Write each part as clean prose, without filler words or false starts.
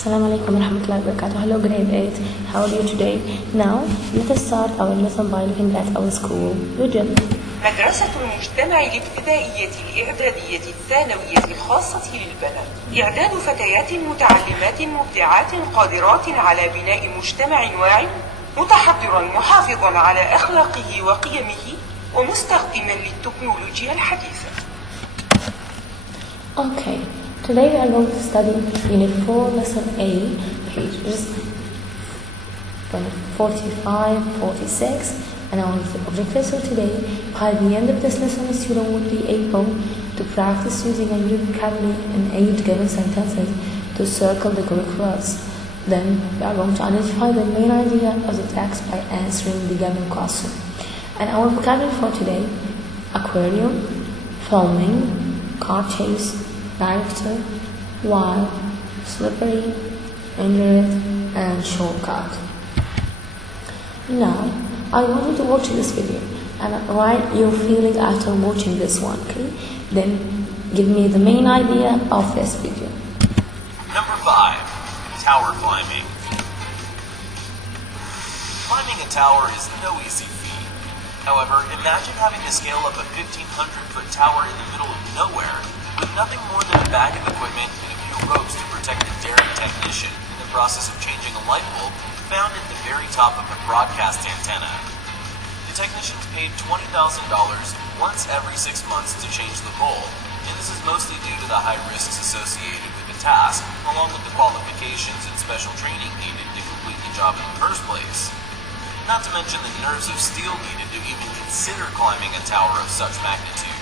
Assalamu alaikum warahmatullahi wabarakatuh. Hello grade 8, how are you today? Now let us start our lesson by looking at our school. Good. مدرسة المجتمع الابتدائية الإعدادية الثانوية الخاصة للبنات، إعداد فتيات متعلمات مبدعات قادرات على بناء مجتمع واعٍ متحضرا محافظا على أخلاقه وقيمه ومستخدما للتكنولوجيا الحديثة. Okay, today we are going to study Unit 4, Lesson A, pages 45, 46, and our objectives for today. By the end of this lesson, the student would be able to practice using a new vocabulary and 8 given sentences to circle the correct words. Then we are going to identify the main idea of the text by answering the given question. And our vocabulary for today: aquarium, filming, car chase, director, wild, slippery, injured, and shortcut. Now, I want you to watch this video and write your feeling after watching this one, okay? Then give me the main idea of this video. Number 5. Tower climbing. Climbing a tower is no easy feat. However, imagine having to scale up a 1,500-foot tower in the middle of nowhere with nothing more than a bag of equipment and a few ropes to protect the daring technician in the process of changing a light bulb found at the very top of the broadcast antenna. The technicians paid $20,000 once every 6 months to change the bulb, and this is mostly due to the high risks associated with the task, along with the qualifications and special training needed to complete the job in the first place. Not to mention the nerves of steel needed to even consider climbing a tower of such magnitude.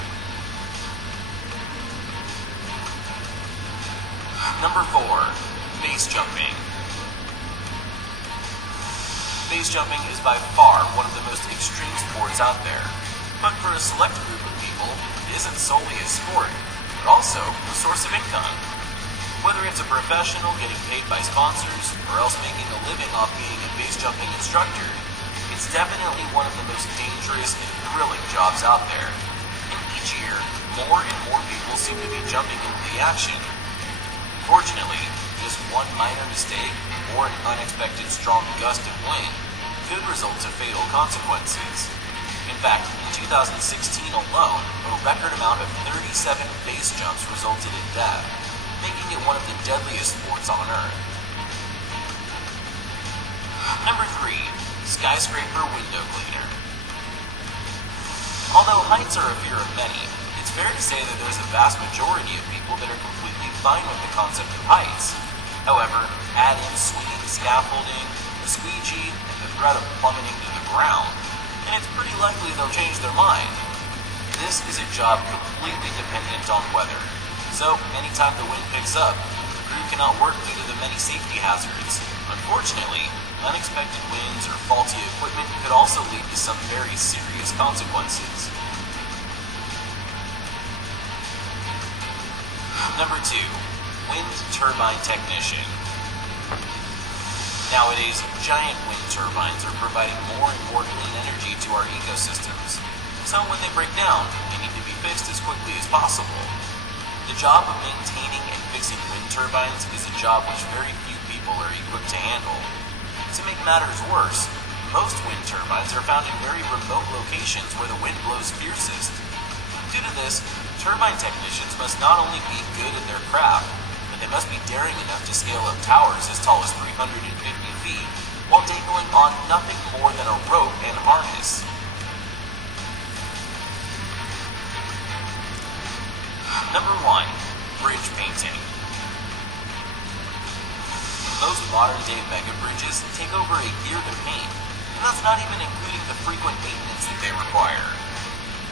Number 4. Base jumping. Base jumping is by far one of the most extreme sports out there. But for a select group of people, it isn't solely a sport, but also a source of income. Whether it's a professional getting paid by sponsors, or else making a living off being a base jumping instructor, it's definitely one of the most dangerous and thrilling jobs out there. And each year, more and more people seem to be jumping into the action. Fortunately, just one minor mistake or an unexpected strong gust of wind could result in fatal consequences. In fact, in 2016 alone, a record amount of 37 base jumps resulted in death, making it one of the deadliest sports on Earth. Number 3. Skyscraper window cleaner. Although heights are a fear of many, it's fair to say that there's a vast majority of people that are completely fine with the concept of heights. However, add in swinging scaffolding, a squeegee, and the threat of plummeting to the ground, and it's pretty likely they'll change their mind. This is a job completely dependent on weather, so anytime the wind picks up, the crew cannot work due to the many safety hazards. Unfortunately, unexpected winds or faulty equipment could also lead to some very serious consequences. Number 2. Wind turbine technician. Nowadays, giant wind turbines are providing more and more clean energy to our ecosystems. So when they break down, they need to be fixed as quickly as possible. The job of maintaining and fixing wind turbines is a job which very few people are equipped to handle. To make matters worse, most wind turbines are found in very remote locations where the wind blows fiercest. Due to this, turbine technicians must not only be good at their craft, but they must be daring enough to scale up towers as tall as 350 feet while dangling on nothing more than a rope and harness. Number 1. Bridge painting. Most modern-day mega bridges take over a year to paint, and that's not even including the frequent maintenance that they require.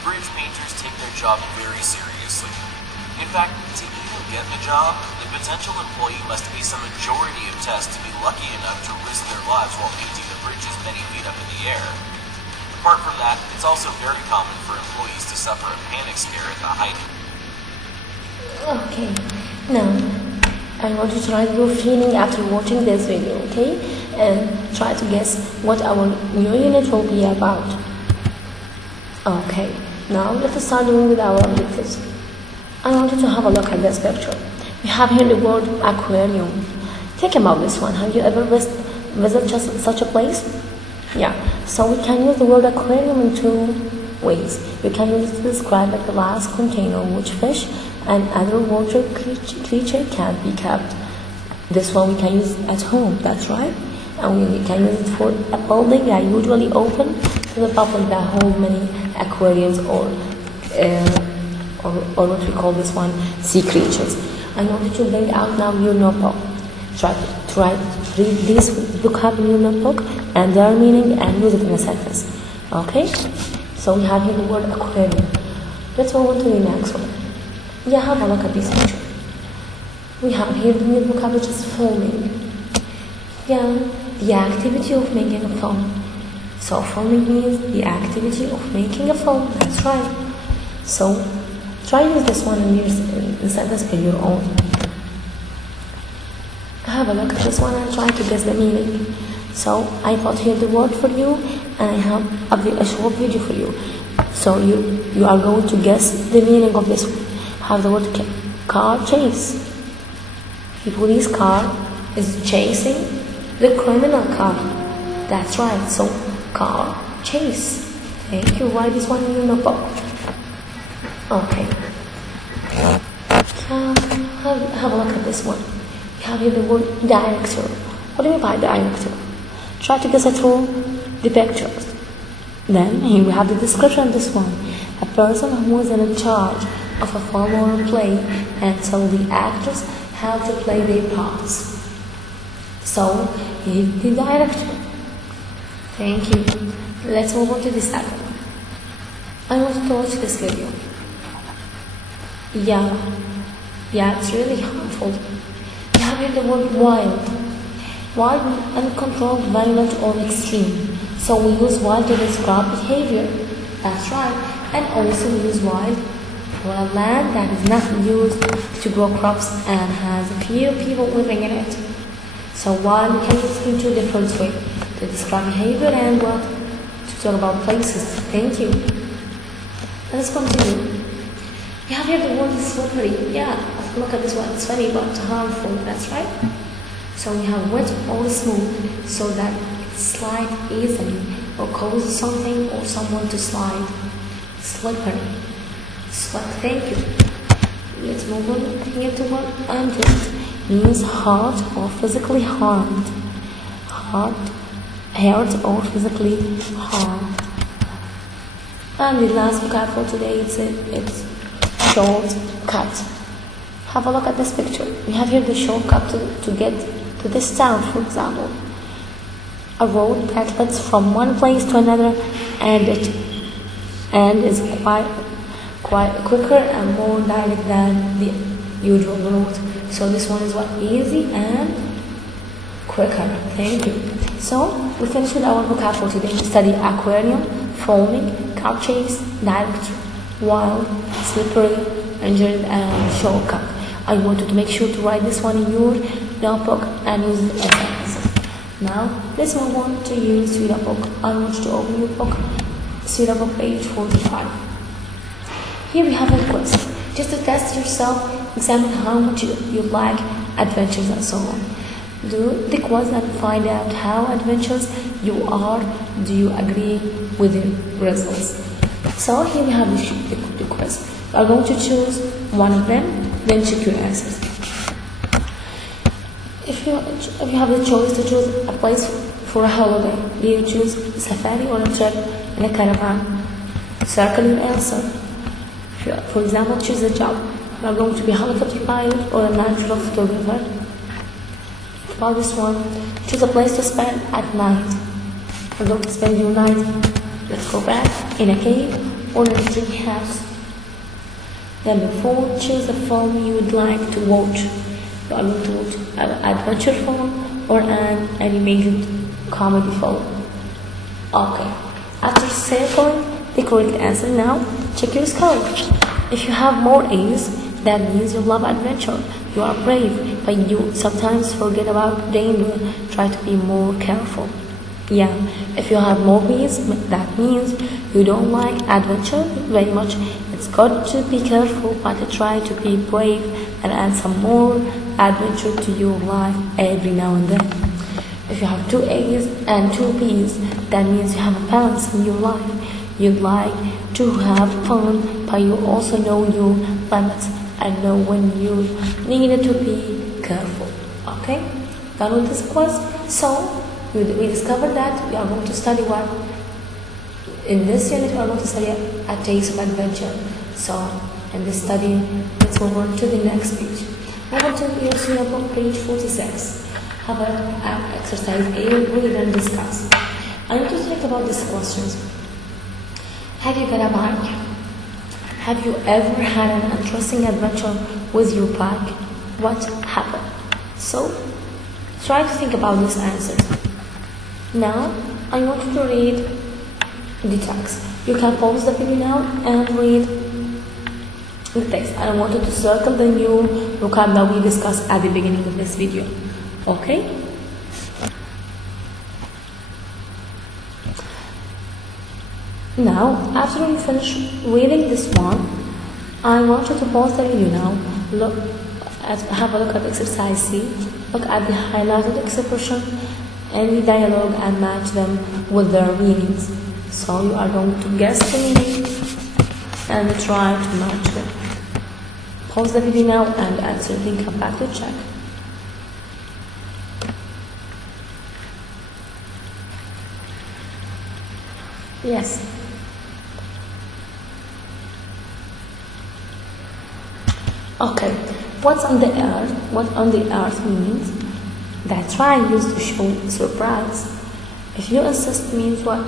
Bridge painters take their job very seriously. In fact, to even get the job, the potential employee must face a majority of tests to be lucky enough to risk their lives while painting the bridges many feet up in the air. Apart from that, it's also very common for employees to suffer a panic scare at the height. Okay, now I want you to write your feeling after watching this video, okay? And try to guess what our new unit will be about. Okay, now let us start doing with our objectives. I want you to have a look at this picture. We have here the word aquarium. Think about this one. Have you ever visited just such a place? Yeah. So we can use the word aquarium in two ways. We can use it to describe a glass container in which fish and other water creature can be kept. This one we can use at home, that's right. And we can use it for a building that usually open to the public that hold many aquariums or what we call this one, sea creatures. I want you to bring out now your notebook. Try to read this vocabulary in your notebook and their meaning and use it in a sentence. Okay? So we have here the word aquarium. Let's move on to the next one. Yeah, have a look at this picture. We have here the new vocabulary, which is filming. Yeah, the activity of making a film. So filming means the activity of making a film. That's right. So try use this one in your sentence for your own. Have a look at this one and try to guess the meaning. So I put here the word for you and I have a short video for you. So you are going to guess the meaning of this one. Have the word car chase. The police car is chasing the criminal car. That's right. So car chase. Thank you. Write this one in your notebook. Okay. Have a look at this one. You have here the word director. What do you mean by director? Try to guess it through the pictures. Then here we have the description of this one. A person who is in charge of a film or a play and tell the actors how to play their parts. So he is the director. Thank you. Let's move on to the second one. I want to watch this video. Yeah, it's really harmful. You have here the word wild. Wild, uncontrolled, violent, or extreme. So we use wild to describe behavior. That's right. And also we use wild for a land that is not used to grow crops and has few people living in it. So wild we can use in two different ways. To describe behavior and what? To talk about places. Thank you. Let's continue. You have here the word slippery. Yeah, look at this one. It's funny but harmful. That's right. So we have wet or smooth so that it slides easily or causes something or someone to slide. Slippery. Thank you. Let's move on here to what injured means hurt or physically harmed. Hurt or physically harmed. And the last vocab for today it's shortcut. Have a look at this picture. We have here the shortcut to get to this town, for example. A road that leads from one place to another and is quite quicker and more direct than the usual road. So this one is what? Easy and quicker. Thank you. So we finished with our vocab for today. We studied aquarium, foaming, car chase, direct, wild, slippery, injured, and shortcut. I want you to make sure to write this one in your notebook and use it as sentences. Now let's move on to your Sweeter book. I want you to open your book, Sweeter book, page 45. Here we have a quiz. Just to test yourself, examine how much you like adventures and so on. Do the quiz and find out how adventurous you are. Do you agree with the results? So here we have the quiz. You are going to choose one of them, then check your answers. If you have the choice to choose a place for a holiday, do you choose a safari or a trip in a caravan? Circle your answer. For example, choose a job. You are going to be a helicopter pilot or a natural photographer. Think about this one. Choose a place to spend at night. You are going to spend your night, let's go back, in a cave or in a tree house. Number 4, choose a film you would like to watch. You are going to watch an adventure film or an animated comedy film. Okay. After circling the correct answer, now check your score. If you have more A's, that means you love adventure. You are brave, but you sometimes forget about danger. Try to be more careful. Yeah, if you have more B's, that means you don't like adventure very much. It's good to be careful, but try to be brave and add some more adventure to your life every now and then. If you have 2 A's and 2 B's, that means you have a balance in your life. You'd like to have fun, but you also know your limits and know when you need to be careful. Okay? Done with this course? So, we discovered that we are going to study what? In this unit, we are going to study a taste of adventure. So, in this study, let's move on to the next page. Move on to your senior book, page 46. Have an exercise A, read and discuss. I want to think about these questions. Have you got a bike? Have you ever had an interesting adventure with your bike? What happened? So, try to think about these answers. Now, I want you to read the text. You can pause the video now and read the text. I want you to circle the new vocabulary we discussed at the beginning of this video. Okay? Now, after you finish reading this one, I want you to pause the video now. Have a look at exercise C. Look at the highlighted expression in the dialogue and match them with their meanings. So you are going to guess the meaning and try to match them. Pause the video now and answer. Then come back to check. Yes. Okay. What's on the earth? What on the earth means? That's right, used to show surprise. If you insist means what?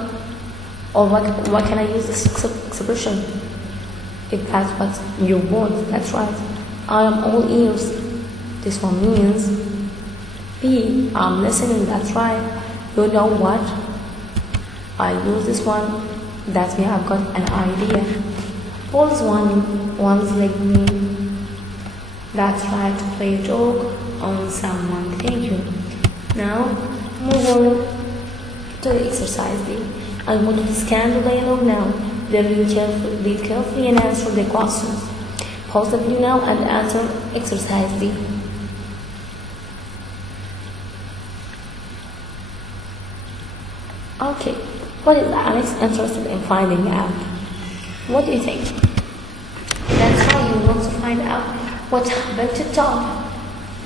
Or what can I use this expression? If that's what you want, that's right. I am all ears. This one means B, I'm listening, that's right. You know what? I use this one, that means I've got an idea. Pulls one's leg mean, that's right, to play a joke on someone. Thank you. Now, move on to the exercise B. I want you to scan the dialogue now. Then read carefully and answer the questions. Pause the video now and answer exercise B. Okay, what is Alex interested in finding out? What do you think? That's why you want to find out what happened to Tom.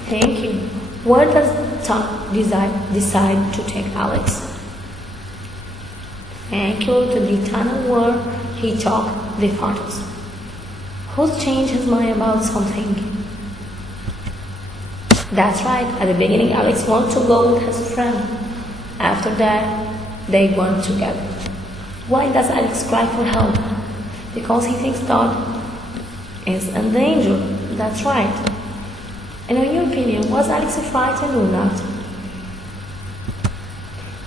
Thank you. Where does Tom decide to take Alex? Thank you, to the tunnel where he took the photos. Who's changed his mind about something? That's right, at the beginning Alex wanted to go with his friend. After that, they went together. Why does Alex cry for help? Because he thinks Todd is in danger. That's right. And in your opinion, was Alex frightened or not?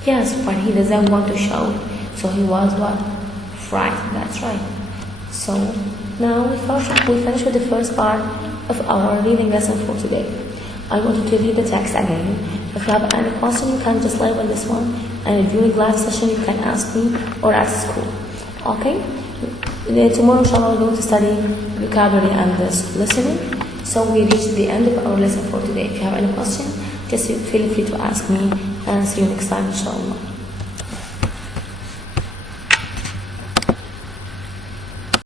Yes, but he doesn't want to show it. So he was what? Frightened, that's right. So now we finish with the first part of our reading lesson for today. I want you to read the text again. If you have any question, you can just label this one. And during live session, you can ask me or ask school. Okay? Tomorrow, inshallah, we're going to study vocabulary and listening. So we reached the end of our lesson for today. If you have any question, just feel free to ask me and see you next time, inshallah.